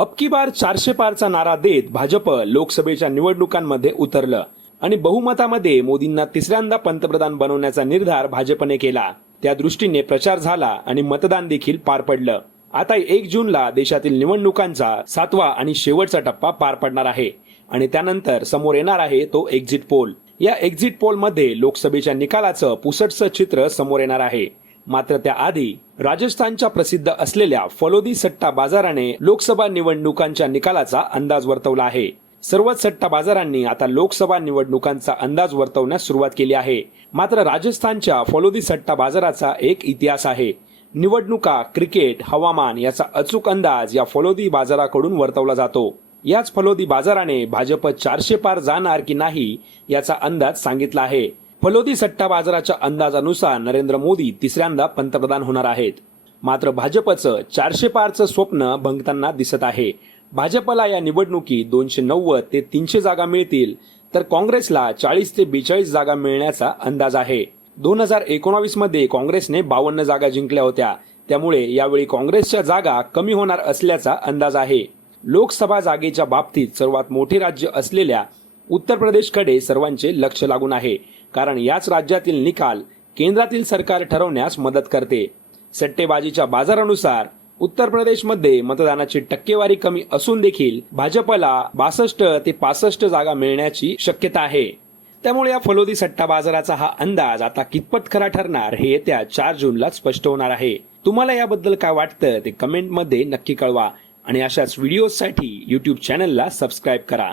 अबकी बार चारशे पारचा नारा देत भाजप लोकसभेच्या निवडणुकांमध्ये उतरलं आणि बहुमतामध्ये मोदींना तिसऱ्यांदा पंतप्रधान बनवण्याचा निर्धार भाजपने केला. त्या दृष्टीने प्रचार झाला आणि मतदान देखील पार पडलं. आता एक जूनला देशातील निवडणुकांचा सातवा आणि शेवटचा टप्पा पार पडणार आहे आणि त्यानंतर समोर येणार आहे तो एक्झिट पोल या एक्झिट पोलमध्ये लोकसभेच्या निकालाचं पुसटचं चित्र समोर येणार आहे. मात्र त्याआधी राजस्थानच्या प्रसिद्ध असलेल्या फलोदी सट्टा बाजाराने लोकसभा निवडणुकांच्या निकालाचा अंदाज वर्तवला आहे. सर्वच सट्टा बाजारांनी आता लोकसभा निवडणुकांचा अंदाज वर्तवण्यास सुरुवात केली आहे. मात्र राजस्थानच्या फलोदी सट्टा बाजाराचा एक इतिहास आहे. निवडणुका क्रिकेट हवामान याचा अचूक अंदाज या फलोदी बाजाराकडून वर्तवला जातो. याच फलोदी बाजाराने भाजप चारशे पार जाणार की नाही याचा अंदाज सांगितला आहे. फलोदी सट्टा बाजाराच्या अंदाजानुसार नरेंद्र मोदी तिसऱ्यांदा पंतप्रधान होणार आहेत. मात्र भाजपचं चारशे पारचं स्वप्न भंगताना दिसत आहे. भाजपला या निवडणुकीत दोनशे नव्वद ते तीनशे जागा मिळतील तर काँग्रेसला चाळीस ते बेचाळीस जागा मिळण्याचा अंदाज आहे. दोन हजार एकोणावीसमध्ये काँग्रेसने बावन्न जागा जिंकल्या होत्या. त्यामुळे यावेळी काँग्रेसच्या जागा कमी होणार असल्याचा अंदाज आहे. लोकसभा जागेच्या बाबतीत सर्वात मोठे राज्य असलेल्या उत्तर प्रदेशकडे सर्वांचे लक्ष लागून आहे. कारण याच राज्यातील निकाल केंद्रातील सरकार ठरवण्यास मदत करते. सट्टेबाजीच्या बाजारानुसार उत्तर प्रदेशमध्ये मतदानाची टक्केवारी कमी असून देखील भाजपला बासष्ट ते पासष्ट जागा मिळण्याची शक्यता आहे. त्यामुळे या फलोदी सट्टा बाजाराचा हा अंदाज आता कितपत खरा ठरणार हे येत्या चार जूनला स्पष्ट होणार आहे. तुम्हाला याबद्दल काय वाटतं ते कमेंटमध्ये नक्की कळवा. आणि अशाच व्हिडिओसाठी यूट्यूब चॅनलला सबस्क्राईब करा.